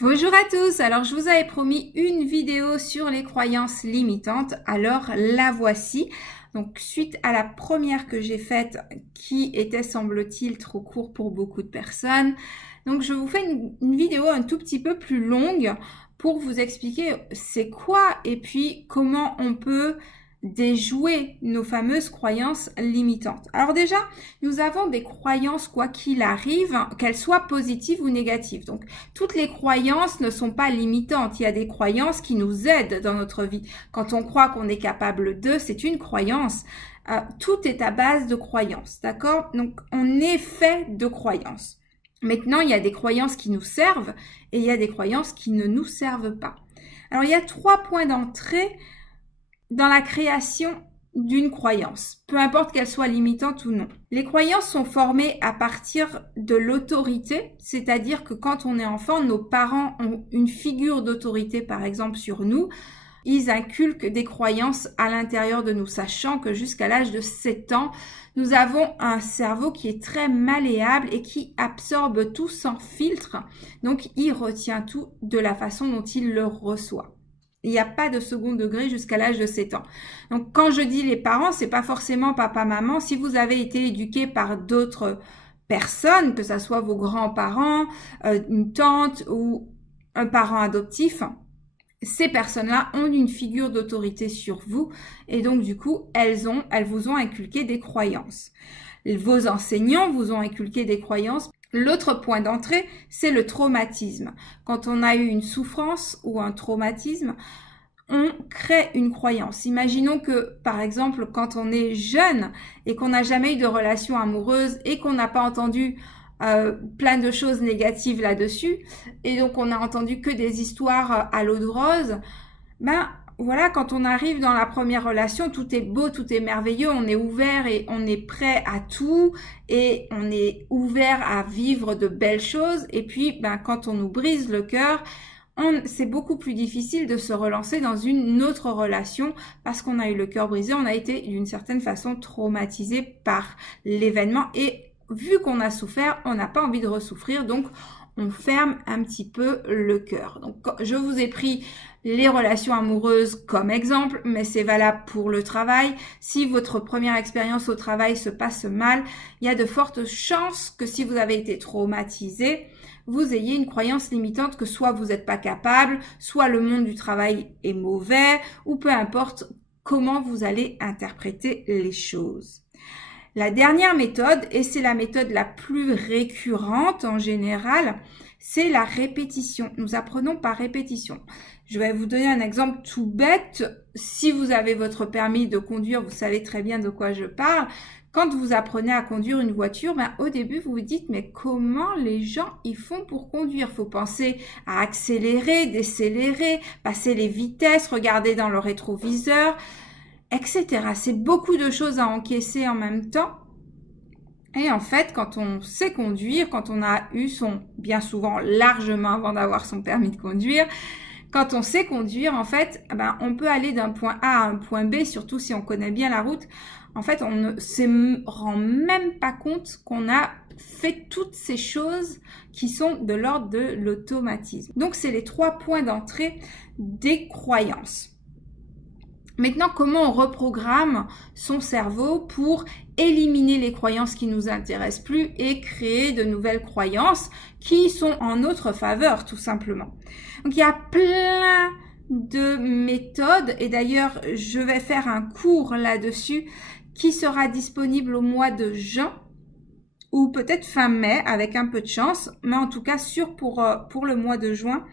Bonjour à tous, alors je vous avais promis une vidéo sur les croyances limitantes, alors la voici. Donc suite à la première que j'ai faite qui était semble-t-il trop court pour beaucoup de personnes, donc je vous fais une vidéo un tout petit peu plus longue pour vous expliquer c'est quoi et puis comment on peut déjouer nos fameuses croyances limitantes. Alors déjà, nous avons des croyances quoi qu'il arrive, qu'elles soient positives ou négatives. Donc, toutes les croyances ne sont pas limitantes. Il y a des croyances qui nous aident dans notre vie. Quand on croit qu'on est capable de, c'est une croyance. Tout est à base de croyances, d'accord? Donc, on est fait de croyances. Maintenant, il y a des croyances qui nous servent et il y a des croyances qui ne nous servent pas. Alors, il y a 3 points d'entrée dans la création d'une croyance, peu importe qu'elle soit limitante ou non. Les croyances sont formées à partir de l'autorité, c'est-à-dire que quand on est enfant, nos parents ont une figure d'autorité, par exemple, sur nous. Ils inculquent des croyances à l'intérieur de nous, sachant que jusqu'à l'âge de 7 ans, nous avons un cerveau qui est très malléable et qui absorbe tout sans filtre. Donc, il retient tout de la façon dont il le reçoit. Il n'y a pas de second degré jusqu'à l'âge de 7 ans. Donc, quand je dis les parents, c'est pas forcément papa, maman. Si vous avez été éduqué par d'autres personnes, que ce soit vos grands-parents, une tante ou un parent adoptif, ces personnes-là ont une figure d'autorité sur vous et donc, du coup, elles vous ont inculqué des croyances. Vos enseignants vous ont inculqué des croyances. L'autre point d'entrée, c'est le traumatisme. Quand on a eu une souffrance ou un traumatisme, on crée une croyance. Imaginons que, par exemple, quand on est jeune et qu'on n'a jamais eu de relation amoureuse et qu'on n'a pas entendu plein de choses négatives là-dessus, et donc on n'a entendu que des histoires à l'eau de rose, voilà, quand on arrive dans la première relation, tout est beau, tout est merveilleux, on est ouvert et on est prêt à tout et on est ouvert à vivre de belles choses. Et puis, quand on nous brise le cœur, c'est beaucoup plus difficile de se relancer dans une autre relation parce qu'on a eu le cœur brisé, on a été d'une certaine façon traumatisé par l'événement et vu qu'on a souffert, on n'a pas envie de ressouffrir, donc on ferme un petit peu le cœur. Donc, je vous ai pris les relations amoureuses comme exemple, mais c'est valable pour le travail. Si votre première expérience au travail se passe mal, il y a de fortes chances que si vous avez été traumatisé, vous ayez une croyance limitante que soit vous n'êtes pas capable, soit le monde du travail est mauvais, ou peu importe comment vous allez interpréter les choses. La dernière méthode, et c'est la méthode la plus récurrente en général, c'est la répétition. Nous apprenons par répétition. Je vais vous donner un exemple tout bête. Si vous avez votre permis de conduire, vous savez très bien de quoi je parle. Quand vous apprenez à conduire une voiture, au début, vous vous dites, mais comment les gens y font pour conduire? Faut penser à accélérer, décélérer, passer les vitesses, regarder dans le rétroviseur, etc. C'est beaucoup de choses à encaisser en même temps. Et en fait, quand on sait conduire, quand on a eu bien souvent largement avant d'avoir son permis de conduire, quand on sait conduire, en fait, on peut aller d'un point A à un point B, surtout si on connaît bien la route. En fait, on ne se rend même pas compte qu'on a fait toutes ces choses qui sont de l'ordre de l'automatisme. Donc, c'est les 3 points d'entrée des croyances. Maintenant, comment on reprogramme son cerveau pour éliminer les croyances qui nous intéressent plus et créer de nouvelles croyances qui sont en notre faveur, tout simplement. Donc, il y a plein de méthodes et d'ailleurs, je vais faire un cours là-dessus qui sera disponible au mois de juin ou peut-être fin mai avec un peu de chance, mais en tout cas sûr pour le mois de juin.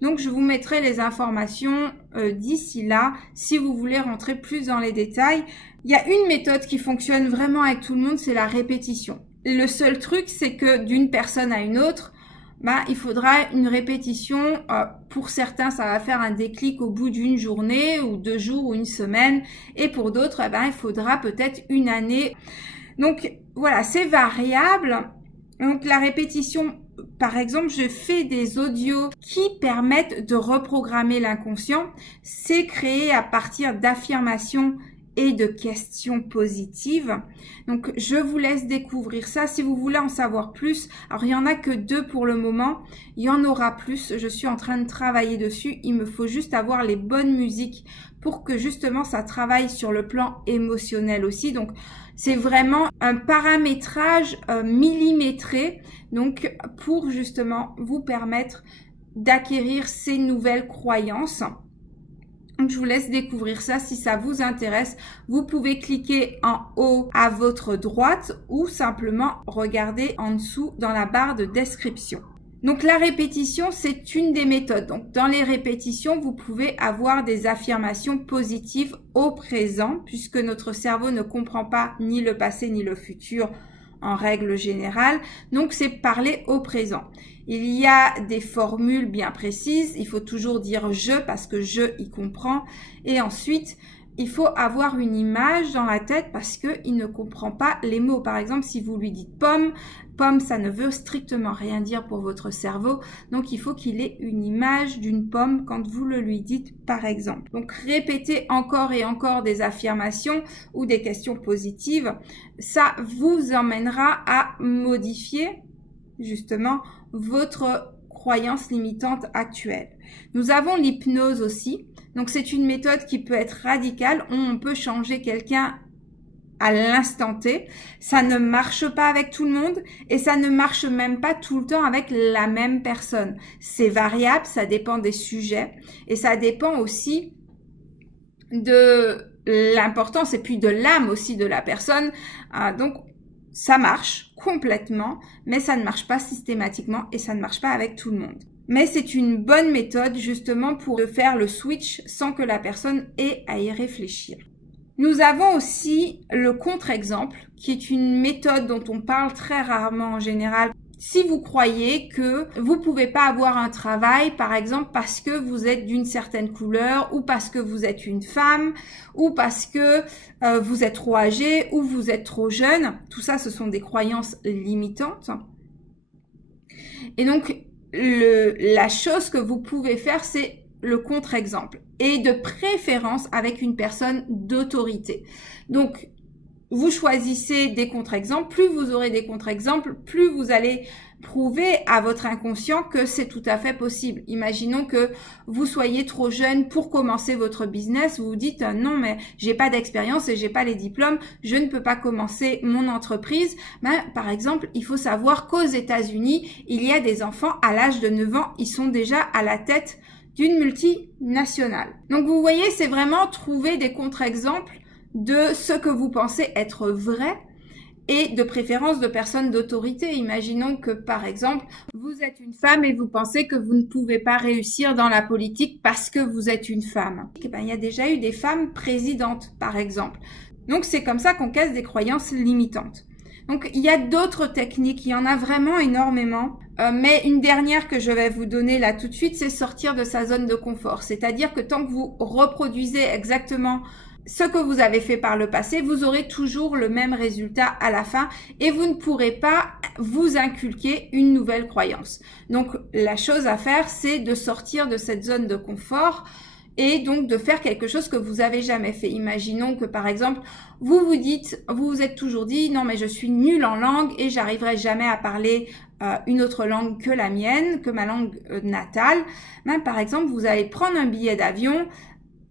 Donc, je vous mettrai les informations d'ici là, si vous voulez rentrer plus dans les détails. Il y a une méthode qui fonctionne vraiment avec tout le monde, c'est la répétition. Le seul truc, c'est que d'une personne à une autre, il faudra une répétition. Pour certains, ça va faire un déclic au bout d'une journée ou 2 jours ou une semaine. Et pour d'autres, il faudra peut-être une année. Donc, voilà, c'est variable. Donc, la répétition... Par exemple, je fais des audios qui permettent de reprogrammer l'inconscient. C'est créé à partir d'affirmations et de questions positives. Donc, je vous laisse découvrir ça. Si vous voulez en savoir plus, alors il n'y en a que 2 pour le moment. Il y en aura plus. Je suis en train de travailler dessus. Il me faut juste avoir les bonnes musiques pour que justement ça travaille sur le plan émotionnel aussi. Donc, c'est vraiment un paramétrage millimétré, donc pour justement vous permettre d'acquérir ces nouvelles croyances. Donc, je vous laisse découvrir ça. Si ça vous intéresse, vous pouvez cliquer en haut à votre droite ou simplement regarder en dessous dans la barre de description. Donc, la répétition, c'est une des méthodes. Donc, dans les répétitions, vous pouvez avoir des affirmations positives au présent puisque notre cerveau ne comprend pas ni le passé ni le futur en règle générale. Donc, c'est parler au présent. Il y a des formules bien précises. Il faut toujours dire « je » parce que « je » y comprend. Et ensuite, il faut avoir une image dans la tête parce qu'il ne comprend pas les mots. Par exemple, si vous lui dites « pomme », pomme, ça ne veut strictement rien dire pour votre cerveau. Donc, il faut qu'il ait une image d'une pomme quand vous le lui dites, par exemple. Donc, répétez encore et encore des affirmations ou des questions positives. Ça vous emmènera à modifier justement votre croyance limitante actuelle. Nous avons l'hypnose aussi. Donc, c'est une méthode qui peut être radicale. On peut changer quelqu'un à l'instant T. Ça ne marche pas avec tout le monde et ça ne marche même pas tout le temps avec la même personne. C'est variable, ça dépend des sujets et ça dépend aussi de l'importance et puis de l'âme aussi de la personne. Donc, ça marche complètement, mais ça ne marche pas systématiquement et ça ne marche pas avec tout le monde. Mais c'est une bonne méthode justement pour faire le switch sans que la personne ait à y réfléchir. Nous avons aussi le contre-exemple, qui est une méthode dont on parle très rarement en général. Si vous croyez que vous pouvez pas avoir un travail, par exemple, parce que vous êtes d'une certaine couleur, ou parce que vous êtes une femme, ou parce que vous êtes trop âgé, ou vous êtes trop jeune, tout ça, ce sont des croyances limitantes. Et donc, la chose que vous pouvez faire, c'est le contre-exemple et de préférence avec une personne d'autorité. Donc, vous choisissez des contre-exemples. Plus vous aurez des contre-exemples, plus vous allez prouver à votre inconscient que c'est tout à fait possible. Imaginons que vous soyez trop jeune pour commencer votre business. Vous vous dites non, mais j'ai pas d'expérience et j'ai pas les diplômes. Je ne peux pas commencer mon entreprise. Par exemple, il faut savoir qu'aux États-Unis, il y a des enfants à l'âge de 9 ans. Ils sont déjà à la tête d'une multinationale. Donc, vous voyez, c'est vraiment trouver des contre-exemples de ce que vous pensez être vrai et de préférence de personnes d'autorité. Imaginons que, par exemple, vous êtes une femme et vous pensez que vous ne pouvez pas réussir dans la politique parce que vous êtes une femme. Il y a déjà eu des femmes présidentes, par exemple. Donc, c'est comme ça qu'on casse des croyances limitantes. Donc, il y a d'autres techniques, il y en a vraiment énormément. Mais une dernière que je vais vous donner là tout de suite, c'est sortir de sa zone de confort. C'est-à-dire que tant que vous reproduisez exactement ce que vous avez fait par le passé, vous aurez toujours le même résultat à la fin et vous ne pourrez pas vous inculquer une nouvelle croyance. Donc, la chose à faire, c'est de sortir de cette zone de confort et donc de faire quelque chose que vous avez jamais fait. Imaginons que par exemple, vous vous êtes toujours dit, non mais je suis nulle en langue et j'arriverai jamais à parler une autre langue que la mienne, que ma langue natale. Par exemple, vous allez prendre un billet d'avion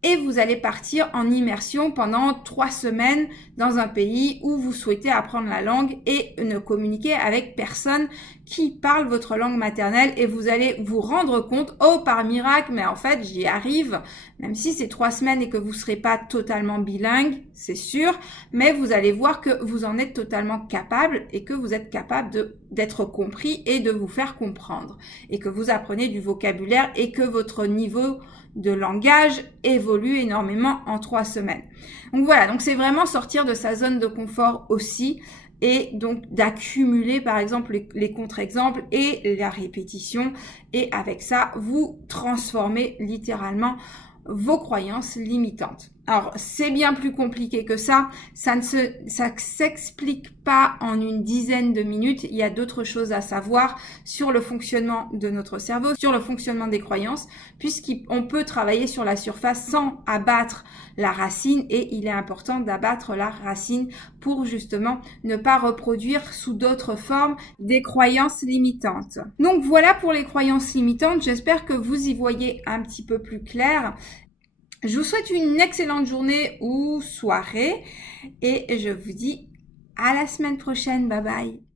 et vous allez partir en immersion pendant 3 semaines dans un pays où vous souhaitez apprendre la langue et ne communiquer avec personne qui parle votre langue maternelle et vous allez vous rendre compte, oh par miracle, mais en fait j'y arrive, même si c'est 3 semaines et que vous ne serez pas totalement bilingue, c'est sûr, mais vous allez voir que vous en êtes totalement capable et que vous êtes capable d'être compris et de vous faire comprendre et que vous apprenez du vocabulaire et que votre niveau de langage évolue énormément en 3 semaines. Donc voilà, donc c'est vraiment sortir de sa zone de confort aussi et donc d'accumuler par exemple les contre-exemples et la répétition et avec ça, vous transformez littéralement vos croyances limitantes. Alors, c'est bien plus compliqué que ça. Ça s'explique pas en une dizaine de minutes. Il y a d'autres choses à savoir sur le fonctionnement de notre cerveau, sur le fonctionnement des croyances, puisqu'on peut travailler sur la surface sans abattre la racine, et il est important d'abattre la racine pour justement ne pas reproduire sous d'autres formes des croyances limitantes. Donc voilà pour les croyances limitantes. J'espère que vous y voyez un petit peu plus clair. Je vous souhaite une excellente journée ou soirée et je vous dis à la semaine prochaine. Bye bye.